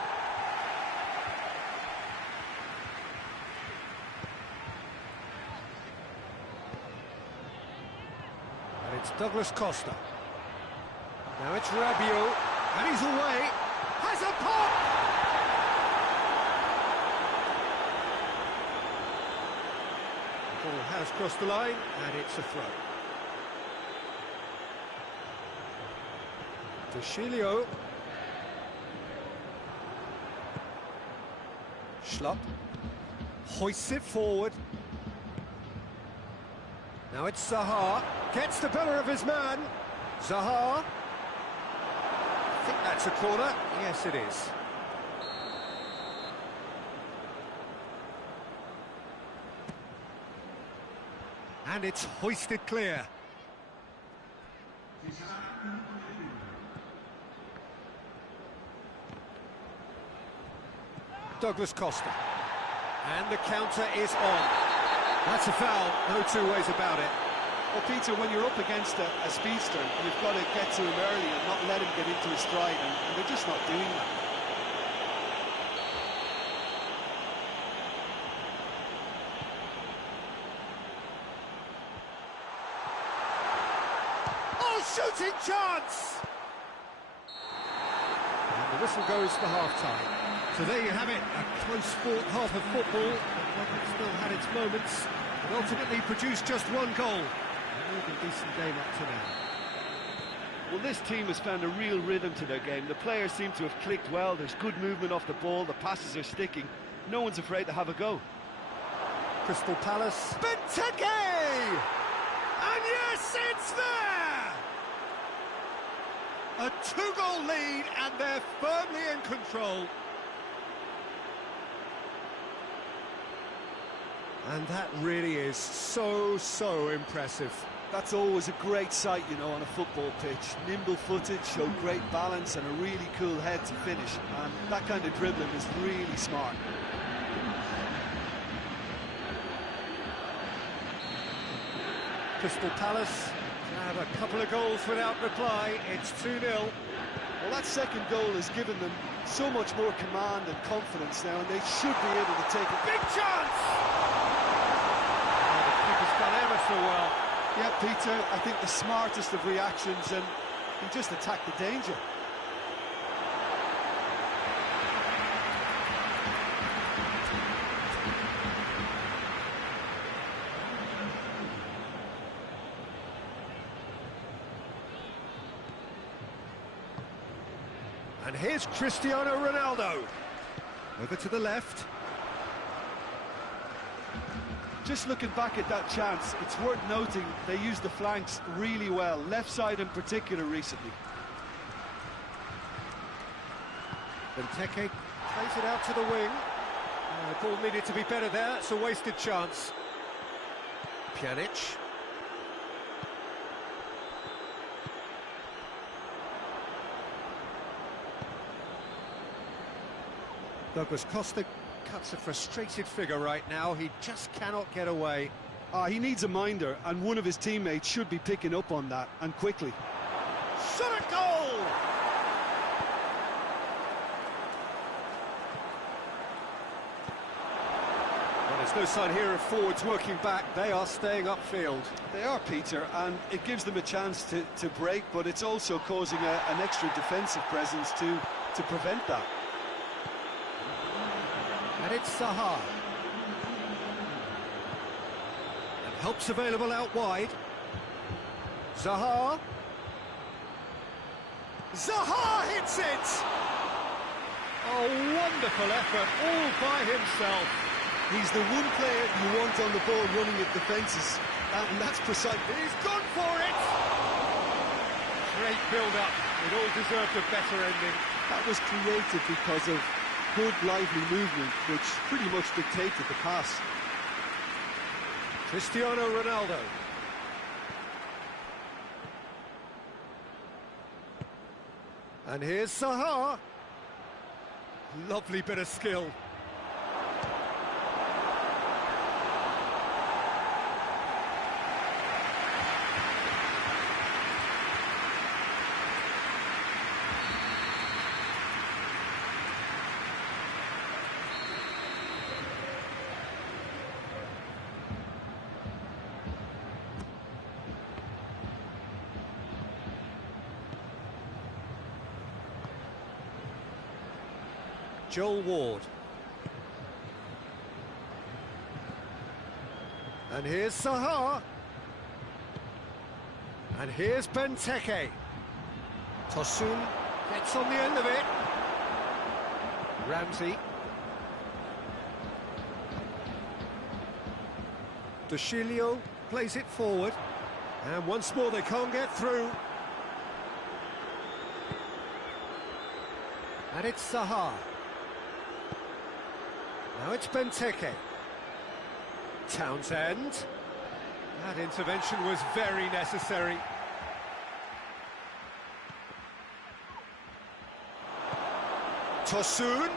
And it's Douglas Costa. Now it's Rabiot, and he's away. Has a pop! The ball has crossed the line, and it's a throw. Deschilio. Schlupp hoists it forward. Now it's Zaha, gets the better of his man. Zaha. I think that's a corner. Yes, it is. And it's hoisted clear. Douglas Costa. And the counter is on. That's a foul, no two ways about it. Well, Peter, when you're up against a speedster, you've got to get to him early and not let him get into his stride, and they're just not doing that. Oh, shooting chance! And the whistle goes for half-time. So there you have it, a close-fought half of football, but it still had its moments, and ultimately produced just one goal. A more than decent game up to now. Well, this team has found a real rhythm to their game. The players seem to have clicked well, there's good movement off the ball, the passes are sticking. No one's afraid to have a go. Crystal Palace. Benteke! And yes, it's there! A two-goal lead, and they're firmly in control. And that really is so impressive. That's always a great sight, you know, on a football pitch. Nimble-footed, show great balance and a really cool head to finish. And that kind of dribbling is really smart. Crystal Palace have a couple of goals without reply. It's 2-0. Well, that second goal has given them so much more command and confidence now, and they should be able to take a big chance! Oh, the keeper's done ever so well. Yeah, Peter, I think the smartest of reactions, and he just attacked the danger. And here's Cristiano Ronaldo. Over to the left. Just looking back at that chance, it's worth noting they used the flanks really well, left side in particular recently. Benteke plays it out to the wing. The ball needed to be better there, it's a wasted chance. Pjanic. Douglas Costa cuts a frustrated figure right now. He just cannot get away. He needs a minder, and one of his teammates should be picking up on that, and quickly. Shot a goal! Well, there's no sign here of forwards working back. They are staying upfield. They are, Peter, and it gives them a chance to break, but it's also causing an extra defensive presence to prevent that. And it's Zaha. And help's available out wide. Zaha. Zaha hits it! Oh, wonderful effort, all by himself. He's the one player you want on the ball running at defences, and that's precise. He's gone for it! Great build-up, it all deserved a better ending. That was created because of good, lively movement, which pretty much dictated the pass. Cristiano Ronaldo. And here's Zaha. Lovely bit of skill. Joel Ward. And here's Zaha. And here's Benteke. Tosun gets on the end of it. Ramsey. De Sciglio plays it forward. And once more they can't get through. And it's Zaha. Now it's Benteke. Townsend. That intervention was very necessary. Tosun.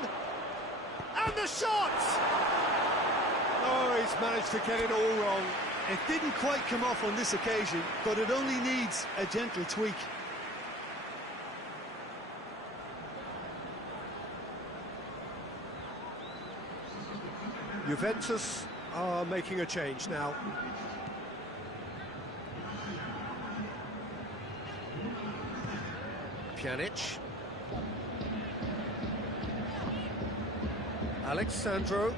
And the shot! Oh, he's managed to get it all wrong. It didn't quite come off on this occasion, but it only needs a gentle tweak. Juventus are making a change now. Pjanic. Alexandro.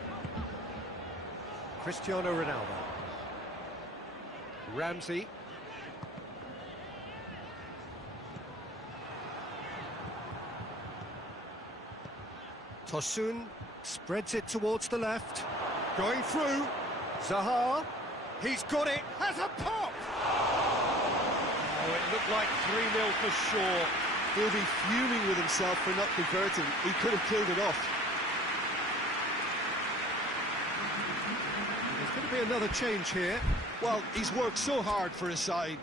Cristiano Ronaldo. Ramsey. Tosun spreads it towards the left. Going through. Zaha. He's got it. Has a pop! Oh, it looked like 3-0 for sure. He'll be fuming with himself for not converting. He could have killed it off. There's going to be another change here. Well, he's worked so hard for his side,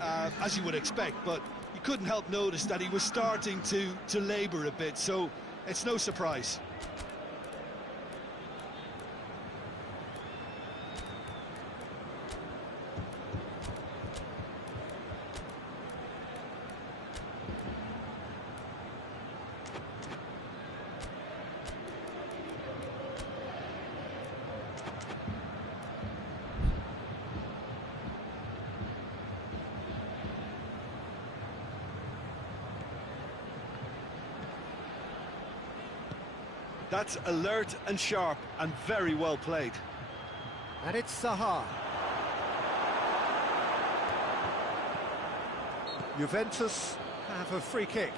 as you would expect, but you couldn't help notice that he was starting to labour a bit, so it's no surprise. That's alert and sharp and very well played. And it's Zaha. Juventus have a free kick.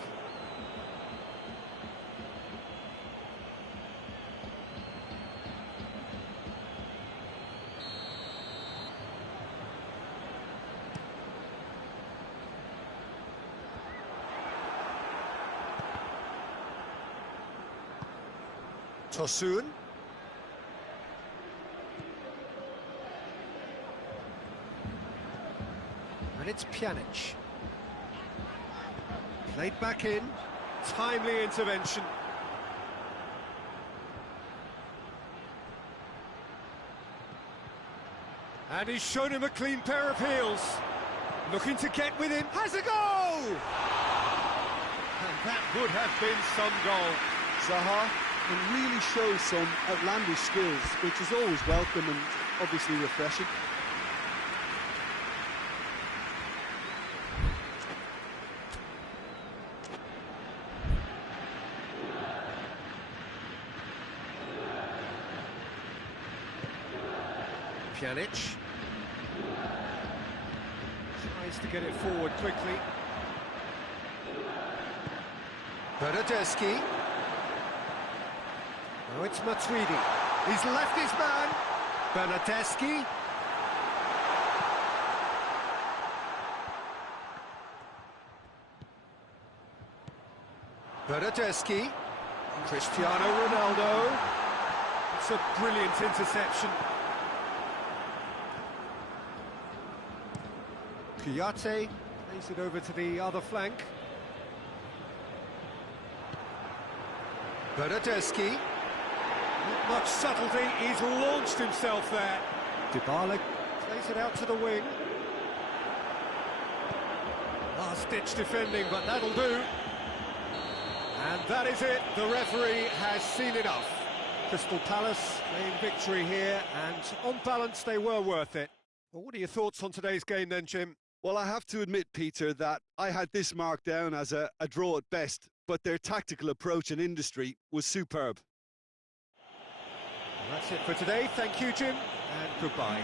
Tosun. And it's Pjanic. Played back in. Timely intervention. And he's shown him a clean pair of heels. Looking to get with him. Has a goal! And that would have been some goal. Zaha can really show some outlandish skills, which is always welcome and obviously refreshing. Pjanic. Tries to get it forward quickly. Bernardeschi. Now it's Matuidi. He's left his man. Bernardeschi. Bernardeschi. Cristiano Ronaldo. It's a brilliant interception. Kouyaté plays it over to the other flank. Bernardeschi. Not much subtlety, he's launched himself there. Dybala plays it out to the wing. Last-ditch defending, but that'll do. And that is it, the referee has seen enough. Crystal Palace claim victory here, and on balance they were worth it. Well, what are your thoughts on today's game then, Jim? Well, I have to admit, Peter, that I had this marked down as a draw at best, but their tactical approach and industry was superb. Well, that's it for today. Thank you, Jim, and goodbye.